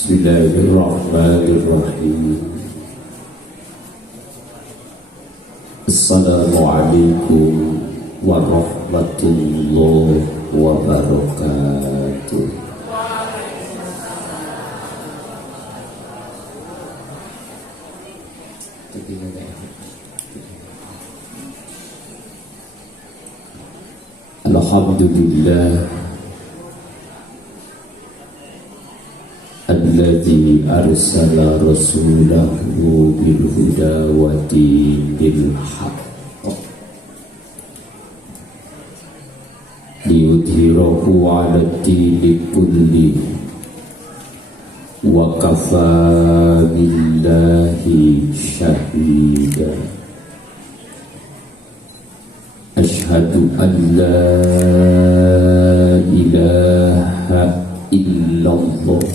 Bismillahirrahmanirrahim. Assalamualaikum warahmatullahi wabarakatuh. Alhamdulillah alladzi arsala rasulahu bil huda wa dinil haqq liyudhhirahu 'ala ad-dini kullihi wa kafaa billahi shahida. Ashhadu an la ilaha illallah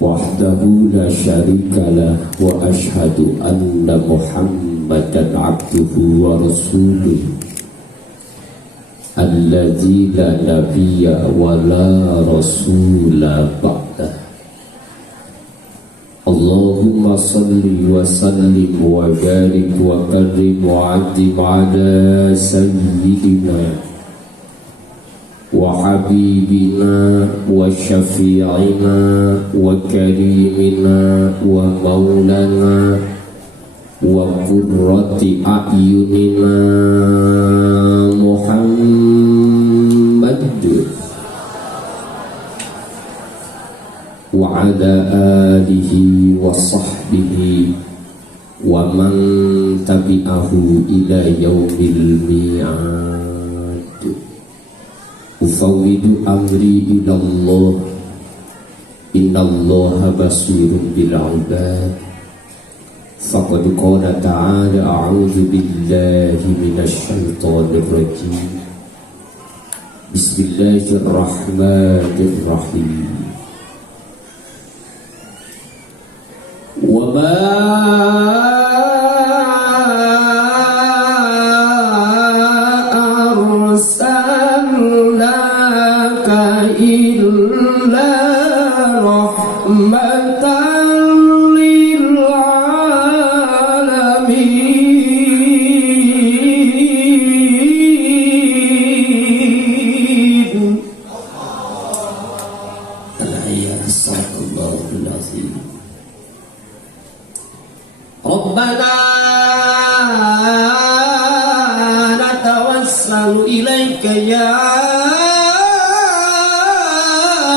wahdahu la syarikalah wa ashhadu anna Muhammadan abduhu wa rasuluh alladzi la nabiyya wa la rasula ba'dah. Allahumma salli wa sallim wa barik wa karim wa adim ala sayyidina wa habibina wa syafi'ina wa karimina wa maulana wa qurrati a'yunina Muhammad wa ala alihi wa sahbihi wa man tabi'ahu ila yaumil mi'ad. Ufawwidu amri ilallah innallaha basirun bil ibad. Faqad qala ta'ala a'udzu billahi minasy syaithanir rajim. Bismillahirrahmanirrahim. Wa ma arsalnaka illa rahmatan lil alamin. Sadaqallahul azim. Rabbana natawassalu ilaika ya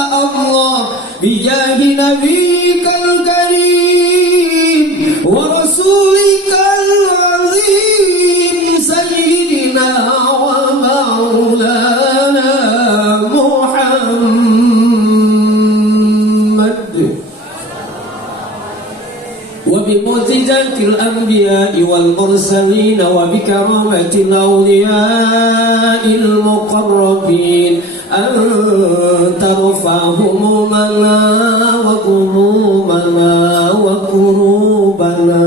Allah bijahi nabiyikal karim wa rasulikal azim sayyidina wa maulana Muhammad wa bi mu'jizatil anbiya'i wal mursalin wa bi karamatil awliya'il muqarrabin anta rafa'humana wa qulubana wa qurubana.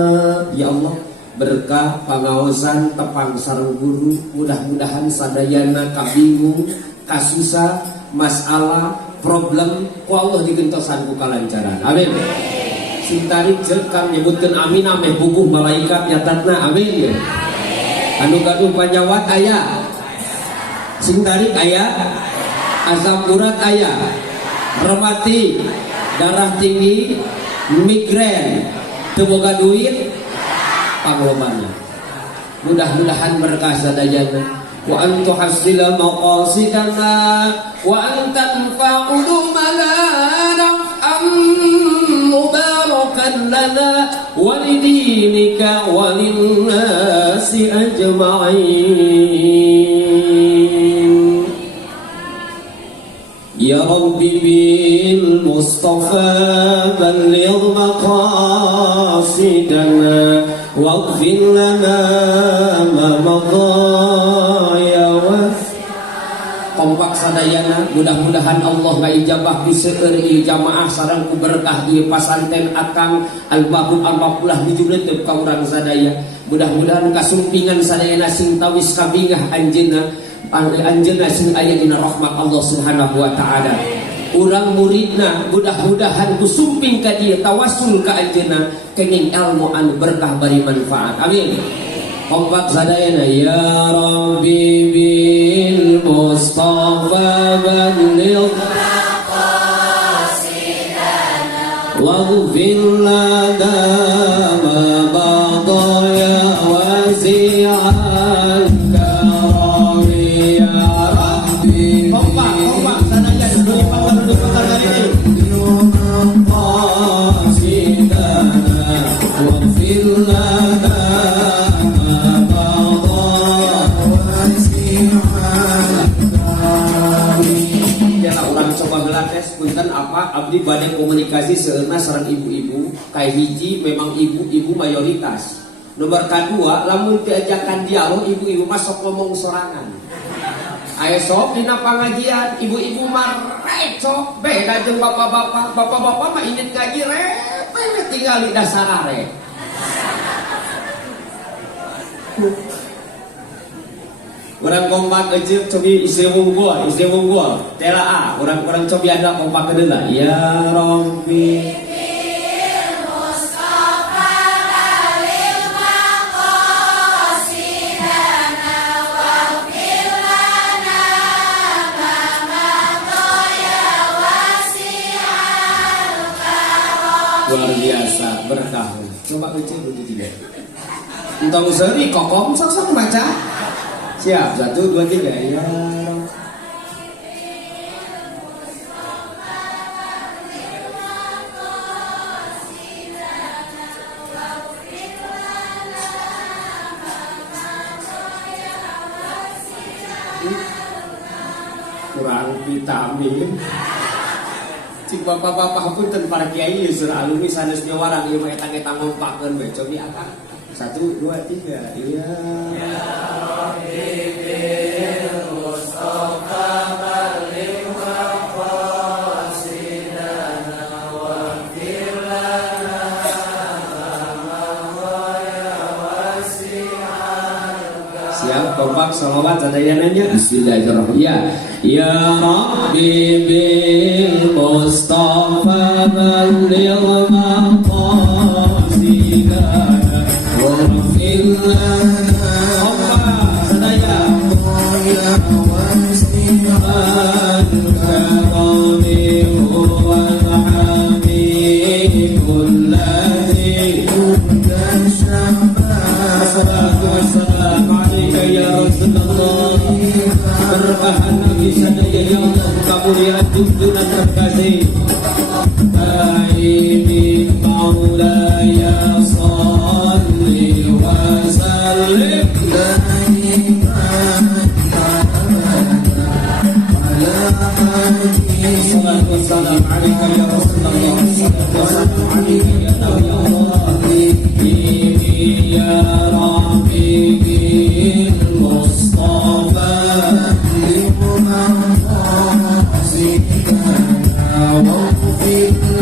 Ya Allah, berkah pangaosan tepang sareng guru, mudah-mudahan sadayana kabingung kasusah masalah problem ku Allah digentosan ku kalancaran. Amin. Sing tarik jekang nyebutkeun amin ameh bubuh malaikat nyatatna amin. Anu gaduh panjawat aya, sing tarik aya, asam urat aya, remati, darah tinggi, migrain, teu boga duit, panglobana. Mudah-mudahan berkah sadayana. Wa antu hasila maqasidana wa antanfa'u malana mubarakan lana wa lidinika wa linnasi ajma'in. Ya Rabbi bil Mustafa balligh maqasidana waghfir lana ma madha ya kompak sadayana. Mudah-mudahan Allah ngaijabah diseueur ieu jamaah sareng ku berkah ieu pasanten akang al-babul al-bapulah dijulid teu ka urang sadaya. Mudah-mudahan kasumpingan sadayana sing tawis kabingah anjeunna sing aya dina rahmat Allah Subhanahu wa taala. urang muridna mudah-mudahan kusumping ka dieu tawasul ka anjeunna kenging ilmu anu berkah bari manfaat amin. Kompak sadayana ya Rabbi bil Mustafa balil maqasidana waghfir lana ma badaya wasi'an karami ya Rabbi. Kompak sadayana dulu panggil dari ini maqasidana waghfir lana punten apa abdi badai komunikasi seurna sareng ibu-ibu kayak hiji memang ibu-ibu mayoritas. Nomor kedua lamun diajakan dialog ibu-ibu masuk ngomong sorangan. Ayo sok dina pangajian ibu-ibu mah sok beda jeung bapak-bapak. Bapak-bapak mah ingin ngaji tinggal di dasar are. Orang kompak aja cobi isi wunggul tela orang cobi ada kompak kedela ya Rabbi Mustafa balil maqasidana waghfir lana ma madaya wasi'al karam. Luar biasa berkah. Coba kecil begitu juga. Entong seri kokom sok baca. Siap, 1, 2, 3 ya. Kurang vitamin. Cik bapak-bapak pun para kiai surah alumni sanes warang ieu mah eta-eta ngompakeun bae cobi akang. 1, 2, 3 iya. Ya Rabbi bil Mustafa balil maqasidana waghfir lana ma ghaya wasi'al. Siap kompak shalawat sadayananya. Bismillahirrahmanirrahim. Ya Rabbi bil Mustafa balil maqasidana waghfir lana sadaya ya wasi'an karami wal hamidul ladzi assalatu wassalamu alayka ya Rasulullah berkahan nabi sadaya ya Allah kemuliaan junjungan terkasih Amin maulaya salli wa sallim salatu wassalam alaika ya Rasulullah salatu wassalam alaika ya Nabi Allah ya Rabbi bil Mustafa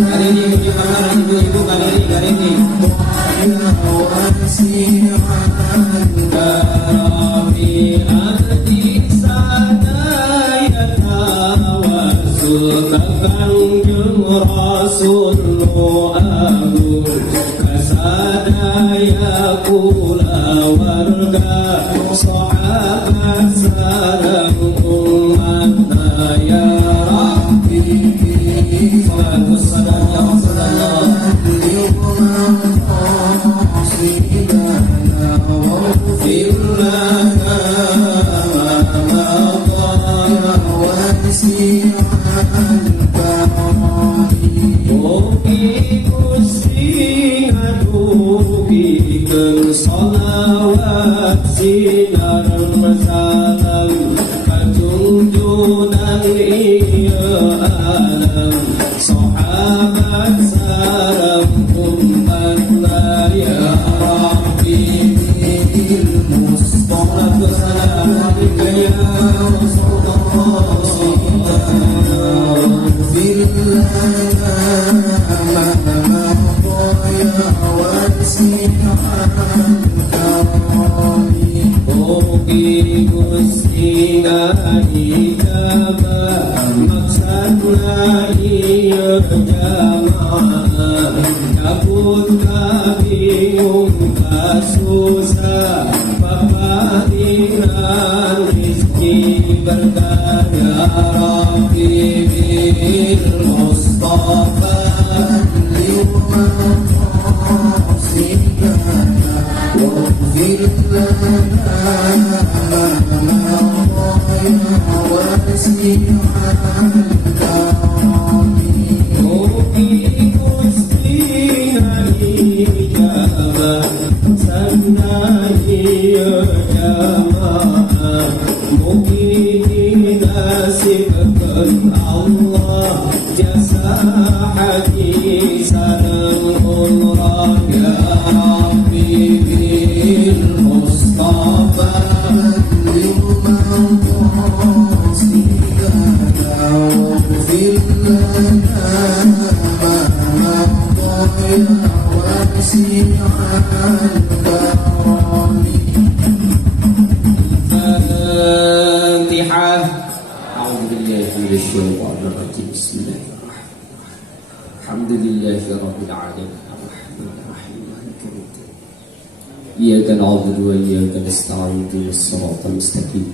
kali ini bagaimana ibu-ibu kali ini Kami abdi sadaya tawasul kangjeng Rasul agung kasadaya kula warga sahabat sareng umatna ya Rabbi salatu salam salawat sinar masalam kajunjunan iya alam sahabat sarang umatna ya Rabbi bil Mustafa salam alaika ya Rasulullah fil Gusti na ijabah maksad iya jamaah cabut kabingung kasusah papadiran rizki berkah ya Rabbi bil Mustafa liman qasidana waghfir lana Allah jasa hati sareng umrah ya Rabbi bil Mustafa liman qasidana waghfir lana ma maqaya wasi'al karami. Fatihah. Alhamdulillahirabbil alamin arrahmanirrahim maliki yaumiddin iyyaka na'budu wa iyyaka nasta'in ihdinas siratal mustaqim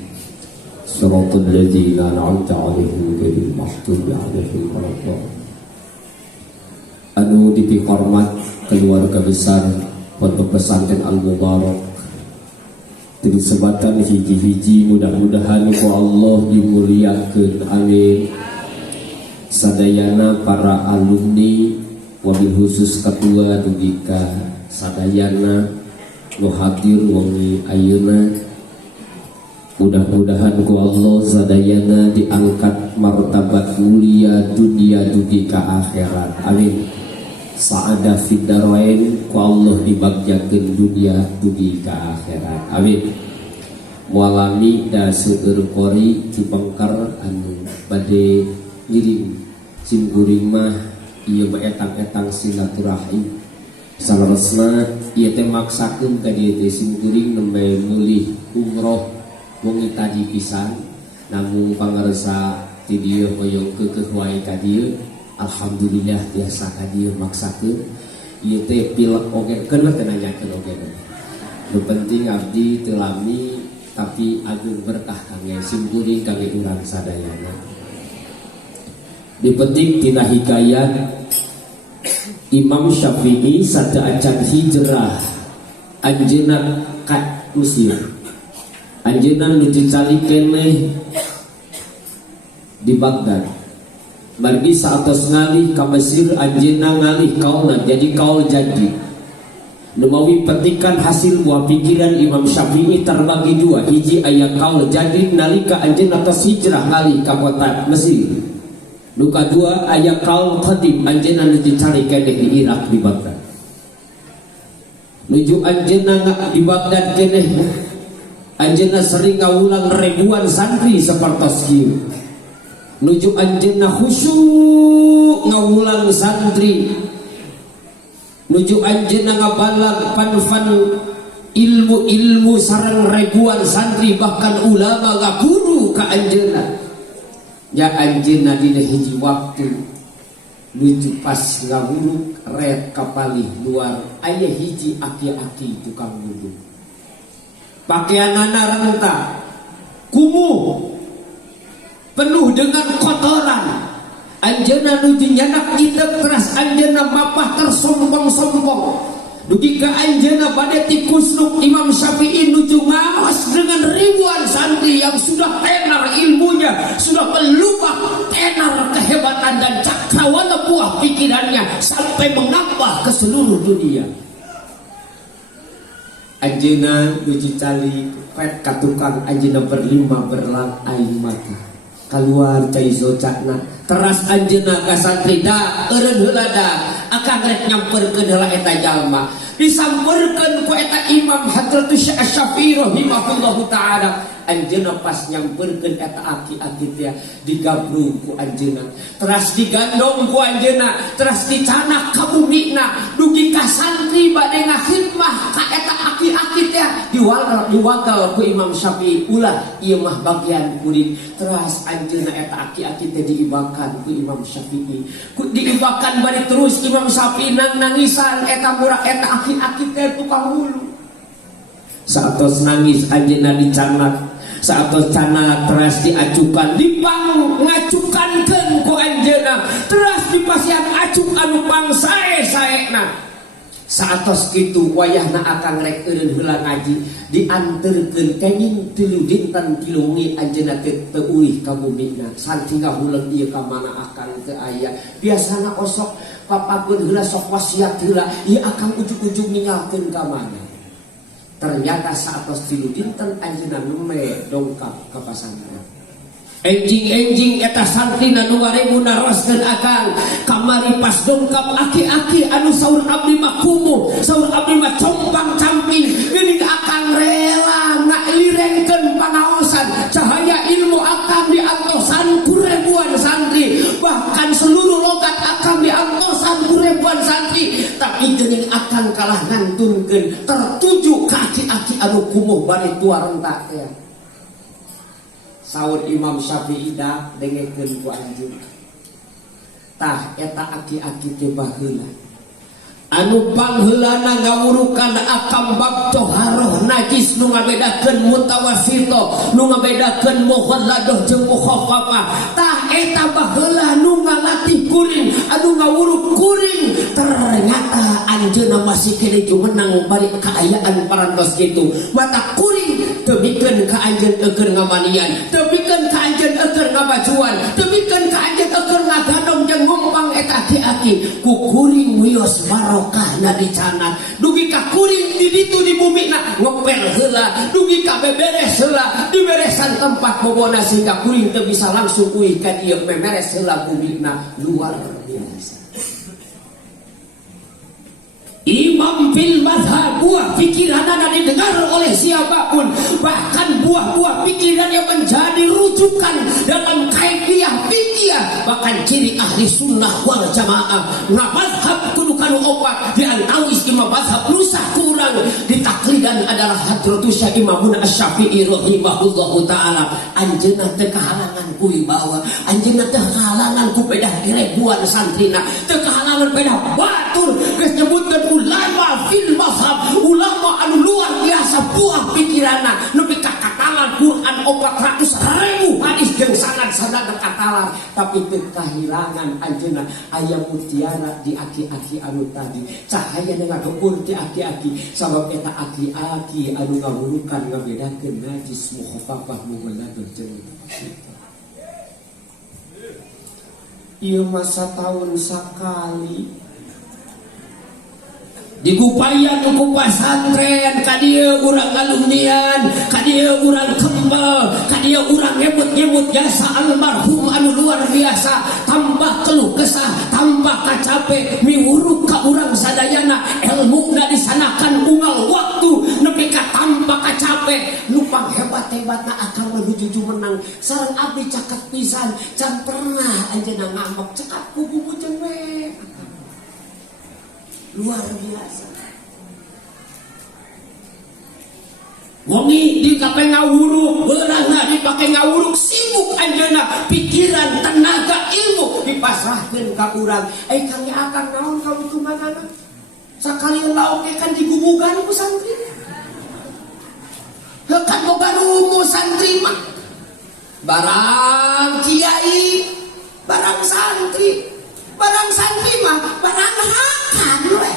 siratal ladzina an'amta 'alaihim ghairil maghdubi 'alaihim waladdallin. Anu dipihormat keluarga besar Pondok Pesantren Al Mubarak disebatan hiji-hiji mudah-mudahan ku Allah dimuliakeun amin. Sadayana para alumni wabil khusus ketua dugika sadayana nu hadir wengi ayeuna mudah-mudahan ku Allah sadayana diangkat martabat mulia dunia dugi ka akhirat amin. Sa'adah fid darain ku Allah dibagjakeun dunia dugi ka akhirat amin. Mualami da seueur qori Cipengker anu bade ngiring simkuring mah ieu mah etang-etang silaturahim salaresna ieu teh maksakeun ka dieu teh simkuring nembe meulih umroh wengi tadi pisan namun pangaresa ti dieu hoyong keukeuh wae ka dieu alhamdulillah biasa ka dieu maksakeun ieu teh pilek oge keun teh nanyakeun oge nu penting abdi teu lami tapi agung berkah kangge simkuring kangge urang sadayana. Dipetik tina hikayat Imam Syafi'i sadaacan hijrah anjeunna ka Mesir. Anjeunna nu dicari keneh di Baghdad. Margi saatos ngalih ka Mesir anjeunna ngalih kaulna jadi kaul jadi. Numawi petikan hasil buah pikiran Imam Syafi'i terbagi dua. Hiji aya kaul jadi nalika anjeunna tos hijrah ngalih ka kota Mesir. Luka dua ayat kaul qadim anjeunna nu dicari keneh di Irak di Baghdad. Nuju anjeunna di Baghdad keneh anjeunna sering ngawulang ribuan santri sapertos kieu. Nuju anjeunna khusyuk ngawulang santri. Nuju anjeunna ngabalag panfan ilmu-ilmu sareng ribuan santri bahkan ulama ngaguru ka anjeunna. Ya anjeunna dina hiji waktu nuju pas ngawuluk red kapalih luar aya hiji aki-aki tukang wudhu. Pakaianana renta kumuh penuh dengan kotoran. Anjeunna nuju nyanak ideg teras anjeunna mapah tersombong-sombong. Dugi ka anjeunna bade tikusnuk Imam Syafi'i nuju ngawas dengan ribuan santri yang sudah tenar ilmunya, sudah melubah tenar kehebatan dan cakrawala buah pikirannya sampai mengambah ke seluruh dunia. Anjeunna nuju cali pet ka tukang anjeunna berlima berlang aing mata. Keluar cai zocakna teras anjeunna ka santri da eureun heula da akang rek nyamperkeun heula eta jalma disamperkeun ku eta Imam Hadratus Syafi'i rahimahullahu taala. Anjeunna pas nyamperkeun eta aki-aki teh digabrung ku anjeunna, teras digandong ku anjeunna, teras dicanak ka bumina, dugi ka santri bade ngahidmah ka eta aki-aki teh diwakal ku Imam Syafi'i. Ulah ieu mah bagian kuring. Teras anjeunna eta aki-aki teh diibakan ku Imam Syafi'i, diibakan bade terus Imam Syafi'i nangisan eta murah eta aki-aki teh tukang hulu. Saatos nangis anjeunna dicanak, saatos canak teras diacukan, dipang ngacukankeun ku anjeunna, teras dipasihan acuk anu pangsae-saena. Saatos kitu wayahna akang rek eureun heula ngaji, dianterkeun kenging 3 dinten kilongi anjeunna teh teu ulih ka bumina. Santri ngahuleng ieu ka mana akang teu aya. Biasana osok papageun heula sok wasiat heula, ieu akang ujug-ujug ninggalkeun ka mana. Ternyata saatos 3 dinten anjeunna meme dongkap ka pasantren. Enjing-enjing eta santrina nu 2000 naroskeun akang kamari pas dongkap aki-aki anu saur abdi mah kumuh, saur abdi mah compang-camping, geuning akang rela ngalirengkeun panaosan cahaya ilmu akang diantosan ku ribuan santri, bahkan seluruh logat akang diantosan ku ribuan santri, tapi geuning akang kalah ngantunkeun tertuju ka aki-aki anu kumuh bari tua rentak teh. Saur Imam Syafi'i dak dengekeun ku anjeun, tah eta aki-aki teh baheula anu pangheulana ngawurukan akam bab toharoh najis nu ngabedakeun mutawasito, nu ngabedakeun muhalladoh jeung mukhaffafah, tah eta baheula nu ngalatih kuring anu ngawuruk kuring. Ternyata anjeunna masih kene jumenang bari kaayaan parantos kitu, mata kuring teu bikeun ka anjeun eukeun ngamanian, teu bikeun ka anjeun eukeun ngabajuan, teu bikeun ka anjeun eukeun ngagadong jeung ngumpang eta aki-aki. Ku kuring wios barokahna dicanak, dugi ka kuring di ditu di bumina ngopel heula, dugi ka beberes heula diberesan tempat bobona sehingga kuring teu bisa langsung uih ka dieu memeres heula bumina. Luar biasa. Imam fil mazhab, buah pikiranana didengar oleh siapapun, bahkan buah-buah pikiran yang menjadi rujukan dalam kaifiah fikih, bahkan ciri ahli sunnah wal jamaah. Nah mazhab kudu kanu opat diantawis imam mazhab nusah kurang ditaklidan adalah Hadratus Imamun Asy-Syafi'i rahimahullahu taala. Anjeunna teu kahalangan ku wibawa, anjeunna teu kahalangan ku pedah ribuan santrina, teu kahalangan pedah batur geus nyebutkeun ulama fil mazhab, ulama anu luar biasa buah pikirana nepi ka katalan Quran 400.000 hadis jeung sanad-sanad katalan, tapi teu kahilangan anjeunna aya mutiara di aki-aki anu tadi, cahaya ngageur ti aki-aki sabab eta aki-aki anu ngawurukan ngabedakeun najis mukhaffafah mughalladzah jeung ieu masa tahun sekali digupayan ku pasantren, kadieu urang alumnian, kadieu urang kembal, kadieu urang nyebut-nyebut jasa almarhum anu luar biasa, tambah keluh kesah, tambah kacape miwuruk ka urang sadayana, ilmuna disanakan unggal waktu nepi ka tambah kacape, nu panghebat-hebatna akang menuju menang sareng abdi caket pisan, can pernah anjeunna ngambek cekat ku buku jeung we. Luar biasa. Wengi dipake ngawuruk, beurangna dipake ngawuruk, sibuk anjeunna pikiran, tenaga, ilmu dipasrahkeun ka urang. Kang akang naon kabutuhanana? Sakali lauk kan digugugan ku santri. Kan boga rumus santri mah. Barang kiai, barang santri. Barang santri mah barang hakan we.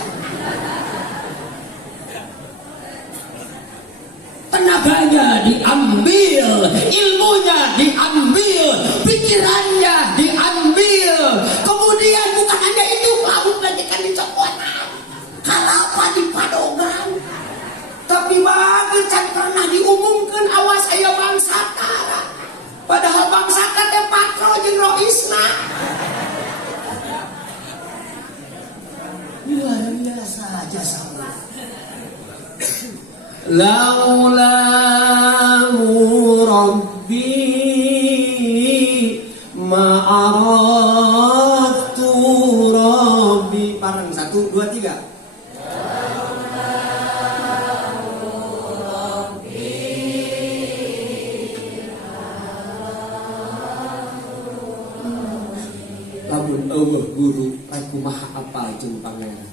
Tenaganya diambil, ilmunya diambil, pikirannya diambil. Kemudian bukan hanya itu, laut lagi kan dicopot, kalapa dipadogan. Tapi bagus can pernah diumumkan awas aya bangsa tara. Padahal bangsa teh patro jeung roisna. Luar biasa jasa Allah. laula rabbi ma'araftu rabbi. Parang 1, 2, 3. Lamun eueuh guru rek kumaha apal jeung pangeran.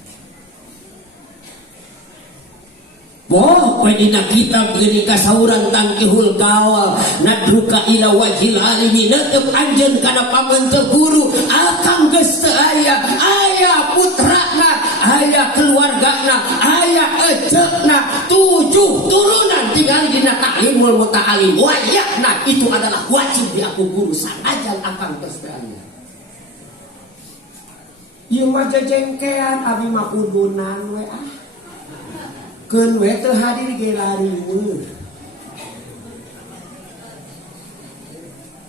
Boh, dina kitab geuning ka saurang tangkihul kawal nadruka ila wajhil alimi netep anjeun kana pamenteun guru akang geus teu aya putrana aya keluargana aya eceukna 7 turunan tinggal dina ta'limul muta'alim wayahna itu adalah wajib di aku guru sanajan akang geus teu aya. Ieu mah jengkean abi mah kudunan we keun we teu hadir ge lariweuh.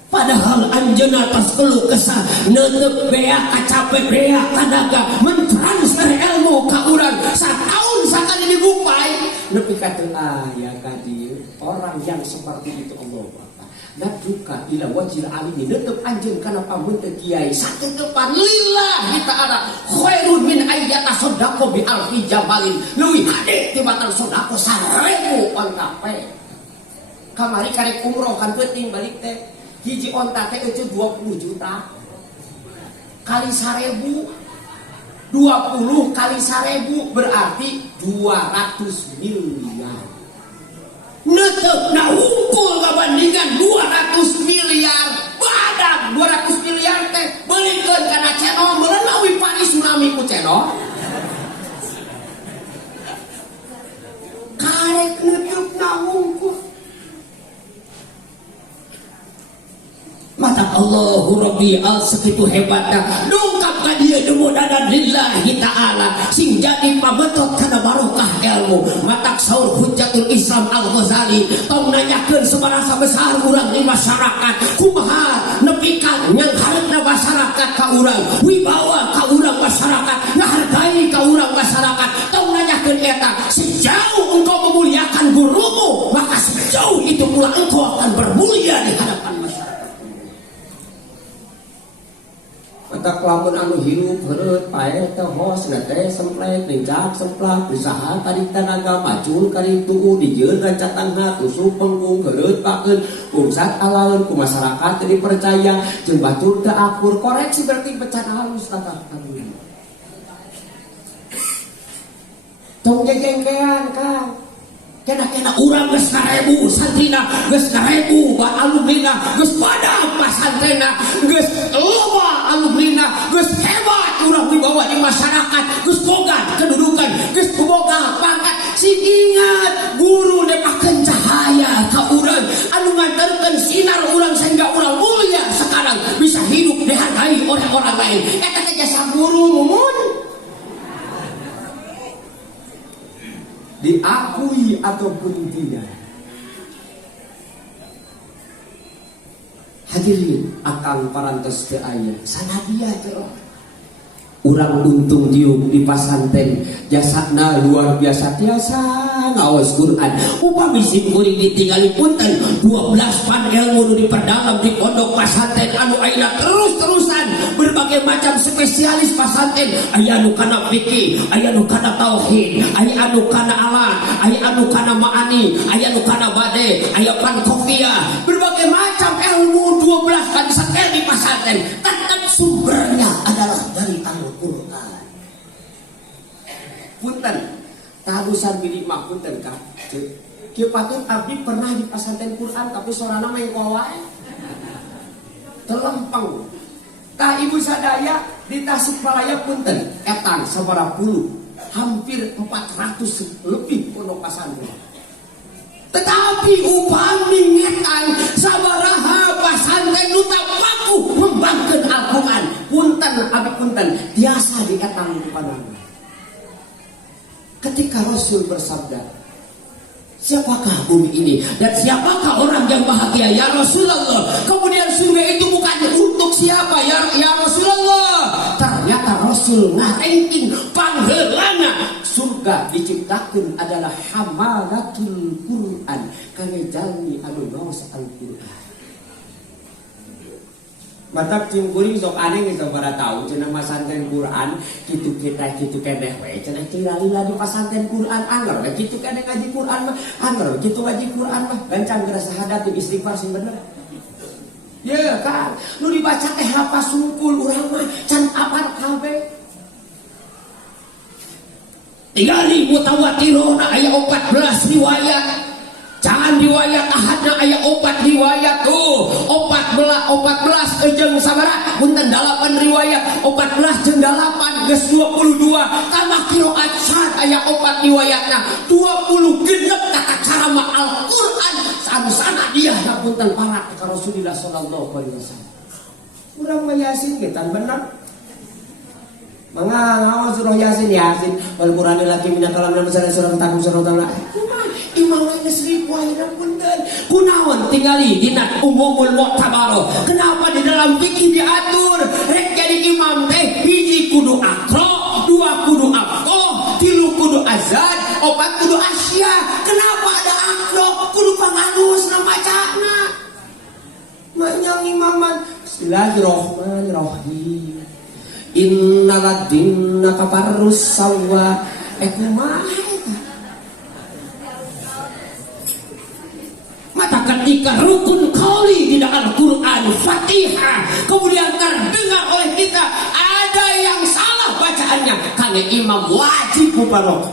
Padahal anjeunna tos keluh kesah neuteuk bea kacape bea kadaga mentransfer ilmu ka urang sataun sakali digupay nepi ka teu aya ka dieu orang yang seperti itu Allah Bapa. Nadruka ila wajil alimi netep anjeun kana pamenteun kiai satetepan lillahi ta'ala khairun min ayyata sodaqo bi alfi jamalin leuwih hade tibatan sodaqo 1000 onta pe. Kamari karek umroh kan penting balik teh hiji onta teh eueuh 20 juta kali 1000 20 kali 1000 berarti 200 miliar. Netep na hungkul kabandingan 200 miliar badak 200 miliar teh beulikeun kana channel meureun awi pani tsunami ku channel karek netep na hungkul mata Allahu Rabbi al segitu hebatna dongkap ka dieu demudanan lillahi ta'ala sing jadi pabetot kana barokah ilmu. Matak saur Hujjatul Islam Al-Ghazali tong nanyakeun sabarasa besar urang di masyarakat kumaha nepikan nyangharepna masyarakat ka urang wibawa ka urang masyarakat ngahargai ka urang masyarakat tong nanyakeun eta sejauh engkau memuliakan gurumu maka sejauh itu pula engkau akan bermulia di hadapan masyarakat. Mata kelamun anu hirup heureut pae teh hos teh semplek nencak semplak usaha tadi tenaga macul kari tubuh dijieun rancatangna tusuk penggung heureut pakeun umsat alaeun ku masyarakat teu dipercaya jeung batur teu akur koreksi berarti becan halus tata kami. Tong jengkean Kang. Kena urang geus 1000 santrina geus 1000 ba alumnina geus pada pasantrena geus loba alumnina geus hebat urang wibawa di masyarakat geus boga kedudukan geus boga pangkat sing ingat guru nepakeun cahaya ka urang anu nganterkeun sinar urang sehingga urang mulia sekarang bisa hidup dihargai orang-orang lain eta teh jasa guru mumun diakui ataupun tidak. Hadirin akang parantos teu aya sanadia teh urang untung diuk di pasanten jasana luar biasa tiasa ngaos Quran upami sim kuring ditinggali punten 12 pan ilmu nu diperdalam di pondok pasanten anu ayeuna terus-terusan berbagai macam spesialis pasanten aya anu kana fikih aya anu kana tauhid aya anu kana alat aya anu kana ma'ani aya anu kana bade aya pan kofiah berbagai macam ilmu 12 kan sakel di pasanten tetap sumbernya adalah dari Al-Quran. Punten tarusan bilik mah punten Kak. Kieu patut abdi pernah di pasantren Quran tapi sorana mengko wae. Telempeng. Tah ibu sadaya di Tasikmalaya punten etang sabaraha puluh hampir 400 lebih pondok pasantren. Tetapi upami ngetan sabaraha pasantren nu tapaku membangkeun Al-Quran punten abdi punten biasa dietang pandangan. Ketika Rasul bersabda, siapakah bumi ini dan siapakah orang yang bahagia ya Rasulullah? Kemudian surga itu bukan untuk siapa ya Rasulullah? Ternyata Rasul ngarengking pangheulana surga juga diciptakan adalah hamalatul Quran, kangge jalmi anu maos Al-Qur'an. Matak cingkuring sok aneh gitu pada tahu cenah pasantren Quran kitu kita kitu keneh we cenah tiralila di pasantren Quran anger we kitu keneh ngaji Quran mah anger kitu ngaji Quran mah gancang geus syahadat istighfar sing bener. Ya kan nu dibaca teh lapas sungkul urang mah can apal kabeh. Tigali mutawatirona aya 14 riwayat. Jangan riwayat ahadna aya 4 riwayat tuh 14 jeung sabaraha punten 8 riwayat 14 jeung 8 geus 22 tambah qiraat syad aya 4 riwayatna 20 genep tata cara ma Al-Qur'an sana dia punten para ka Rasulullah sallallahu alaihi wasallam. Urang mah Yasin geus bener. Mangga ngawas surah Yasin wal Qur'anil hakim min kalam misalna surah Takum surah Taala. Imam Nasri kuahiran punten. Kunaon tingali dina umumul mu'tabaroh. Kenapa di dalam fikih diatur rek jadi imam teh hiji kudu aqra, 2 kudu afqah, 3 kudu azan, 4 kudu asya. Kenapa ada aqra? Kudu panganus na macana. Manyang imaman Bismillahirrahmanirrahim. Innal dinna kafarus sawa kumaha eta. Mata ketika rukun qauli di dalam Al-Qur'an Fatihah kemudian terdengar oleh kita ada yang salah bacaannya, kangge imam wajib mubarok.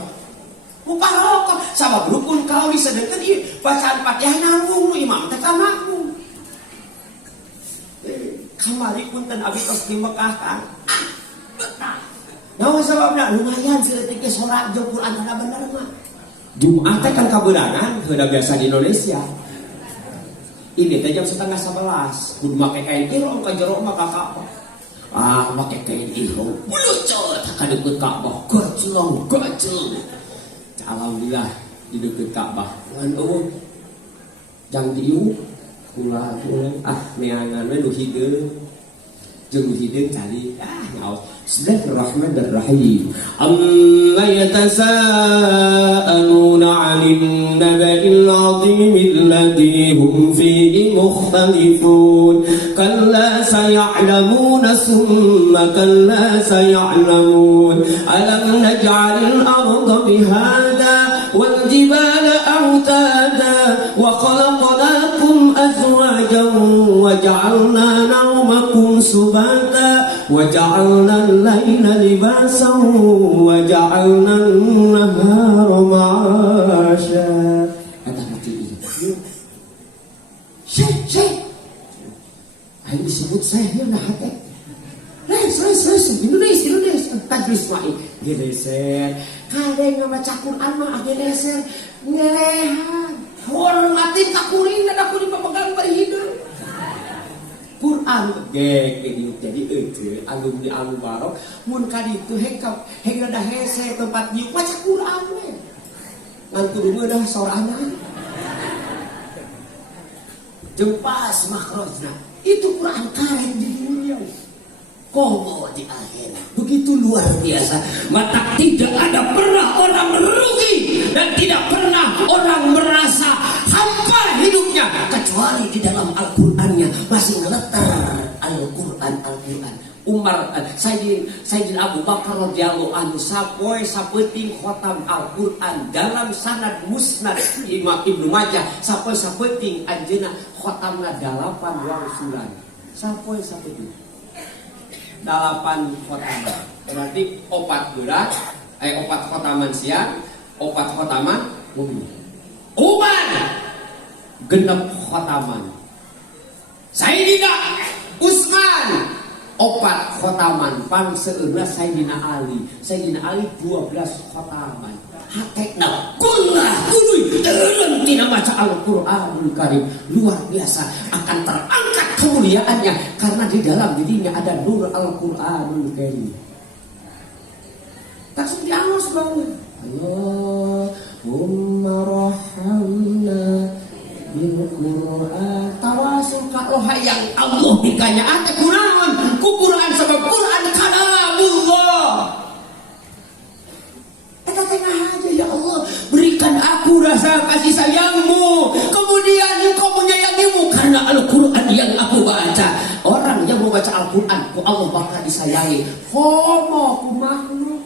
Mubarok sabab rukun qauli sedengkeun ieu bacaan Fatihah nanggung imam teh ka makmum. Kamari punten abi tos di Mekah kan. Naon sababna lumayan sileutik ge salat jeung Quran kana bener mah. Jumat teh kan kaberangan heula biasa di Indonesia. Ini teh jam 10:30 kudu make kain ihram ka jero mah ka Ka'bah. Make kain ihram. Bulucot ka deukeut Ka'bah, gacel. Alhamdulillah di deukeut Ka'bah. Ngan eueuh jang diu kula neangan we nu hideung. Jeung hideung cari nyaos. Bismillahirrahmanirrahim. Amma yatasaaluna 'anil naba'il 'azim alladhi hum fihi mukhtalifun. Kalla saya'lamuna thumma kalla saya'lamun. Alam naj'alil arda bihada wal jibala awtada wa khalaqnakum azwajan wa ja'alna nawmakum subata wa ja'alna al-laila libasan wa ja'alna an-nahara ma'asha. Kata mati ini. Syekh. Ayo disebut saya nah hati. Les Indonesia. Tajwid wae. Geser. Kadang ngabaca Quran mah geser. Ngelehan. Hormatin ka kuring da kuring pemegang berhidup. Quran ge jadi eueuh anu di anu barok mun ka ditu hekap rada hese tempat dieu baca Quran we. Ngan kudu meudah sorana. Jeung pas makhrajna. Itu Quran keren di dunia. Komo di akhirat. Begitu luar biasa. Maka tidak ada pernah orang merugi dan tidak pernah orang merasa hampa hidupnya kecuali di dalam Al-Qur'annya masih ngeletar Al-Qur'an. Umar Sayyidin Abu Bakar radhiyallahu anhu sapeuting khatam Al-Qur'an dalam sanad musnad Imam Ibnu Majah sapeuting anjeunna khatamna 8 wangsulan. Sapeuting 8 khotaman. Berarti 4 bulan 4 khotaman siang, 4 khotaman umum. Umar genep khotaman. Sayyidina Utsman 4 khotaman. Pangseueurna Sayyidina Ali 12 khotaman. Hatekna kullah kuduy teureun tina maca Al-Qur'anul Karim. Luar biasa akan terangkat kemuliaannya karena di dalam dirinya ada nur Al-Qur'anul Karim. Tak diangus banget. Allahumma rahamna bil Qur'an. Tawasul ka Allah yang Allah dikanya ate kunaon ku Qur'an sebab Qur'an kalamullah. Eta teh rasa kasih sayangmu, kemudian engkau menyayangimu karena Al-Quran yang aku baca. Orang yang mau baca Al-Quran ku Allah bakal disayangi. Homo ku makhluk.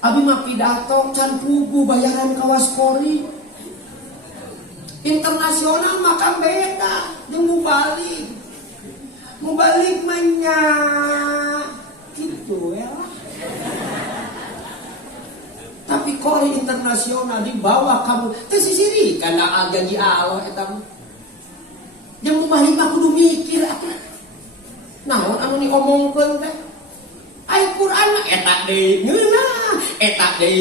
Abi mah pidato can pugu bayaran kawas kori. Internasional maka beda jeung mubalik manya gitu ya. Tapi kori internasional di bawah kamu tersisiri karena gaji Allah eta mah. Jeung mubalik mah kudu mikir apa. Naon anu diomongkeun teh? Ai Quran mah eta deui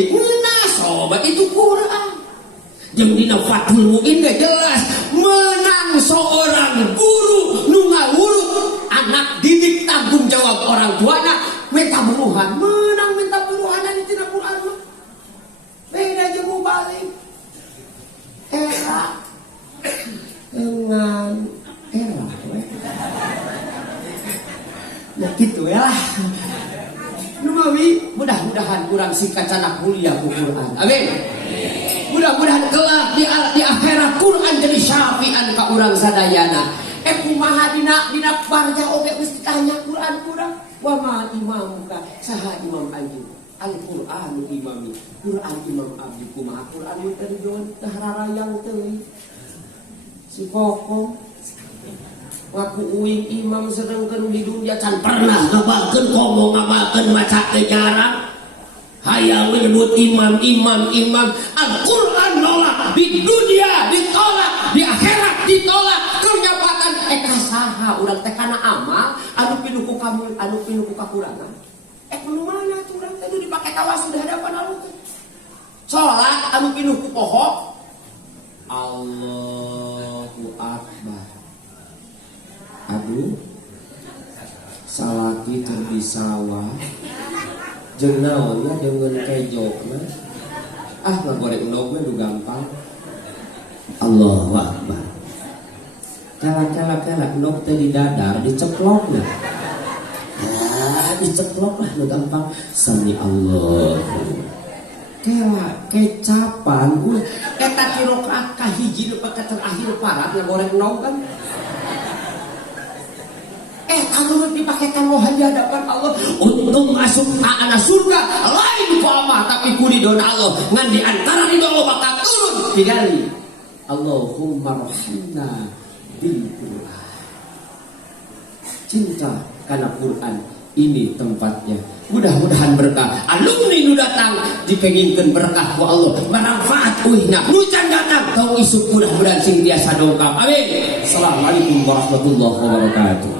ngeunah, sobat itu Quran. Jeung dina Fathul Muin teh jelas menang seorang guru nu ngawurut anak didik tanggung jawab orang tuana minta buruhan, menang minta buruhan dan dina Quran mah. Beda jeung mubalik. Era dengan era we. Nah gitu ya. Numawi mudah-mudahan kurang sikacana kuliah ku Quran. Amin. Mudah-mudahan kelak di akhirat Quran jadi syafian ka urang sadayana. Kumaha dina barja oge geus ditanya Quran kurang. Wa ma imamuka saha imam anjeun? Al-Qur'anu imami. Quran imam abdi kumaha Quran ieu teh dijoen teh hararayang teuing. Si Koko waku uing imam sedengkeun di dunia can pernah ngabakeun komo ngabakeun maca teh jarang. Hayang menyebut imam. Al-Quran nolak, di dunia ditolak, di akhirat ditolak. Kenyapatan saha urang teh kana amal anu pinuku kamu anu pinuku kakurangan. Kudu mana tuh urang teh dipake tawasul di hadapan Allah teh. Salat anu pinuku poho Allahu Akbar. Aduh, salaki di sawah jeung naonnya dengan kejokna. Ngagoreng endog mah gampang. Allahu Akbar. Kala endog teh di dadar diceplokna. Diceplok lah nu gampang. Sami Allah. Kela kecapan eta kirokaat kahiji nu ka terakhir parat ngagoreng endog kan. Anu dipake kanggo di hadapan Allah untung masuk ana surga lain ku amah tapi ku ridona Allah ngan di antara ridho Allah bakal turun tigali Allahumma rahimna bil Quran. Cinta karena Quran ini tempatnya. Mudah-mudahan berkah alumni nu datang dipengingkeun berkah ku Allah manfaat uihna nu can datang tong isuk mudah-mudahan sing tiasa dongkap. Amin. Assalamualaikum warahmatullahi wabarakatuh.